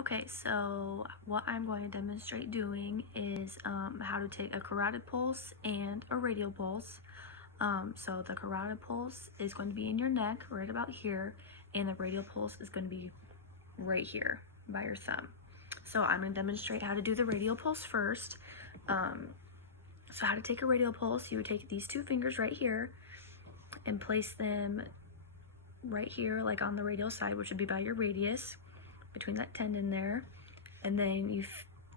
Okay, so what I'm going to demonstrate doing is how to take a carotid pulse and a radial pulse. So the carotid pulse is going to be in your neck, right about here, and the radial pulse is going to be right here by your thumb. So I'm going to demonstrate how to do the radial pulse first. So how to take a radial pulse, you would take these two fingers right here and place them right here, like on the radial side, which would be by your radius, between that tendon there. And then you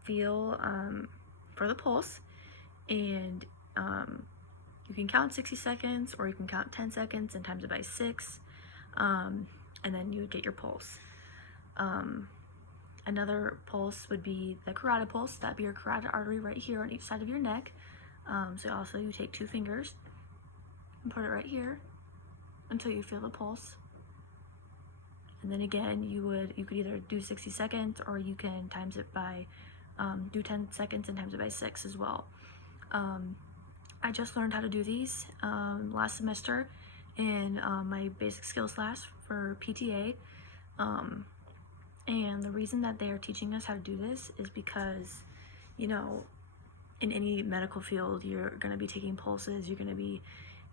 feel for the pulse, and you can count 60 seconds or you can count 10 seconds and times it by 6, and then you would get your pulse. Another pulse would be the carotid pulse. That'd be your carotid artery right here on each side of your neck. So also you take two fingers and put it right here until you feel the pulse. And then again, you could either do 60 seconds or you can times it by, do 10 seconds and times it by 6 as well. I just learned how to do these last semester in my basic skills class for PTA. And the reason that they are teaching us how to do this is because, you know, in any medical field, you're going to be taking pulses, you're going to be,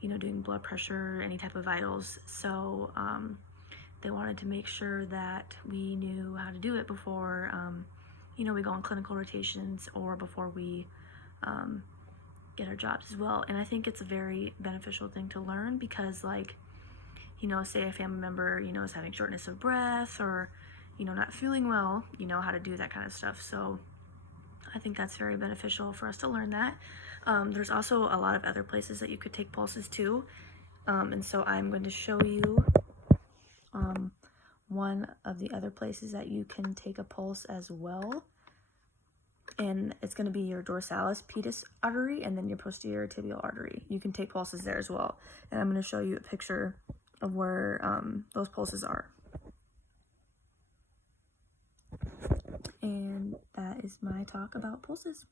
doing blood pressure, any type of vitals. So they wanted to make sure that we knew how to do it before, we go on clinical rotations or before we get our jobs as well. And I think it's a very beneficial thing to learn because, like, say a family member, is having shortness of breath or, not feeling well, how to do that kind of stuff. So I think that's very beneficial for us to learn that. There's also a lot of other places that you could take pulses to. And so I'm going to show you one of the other places that you can take a pulse as well. And it's going to be your dorsalis pedis artery and then your posterior tibial artery. You can take pulses there as well. And I'm going to show you a picture of where those pulses are. And that is my talk about pulses.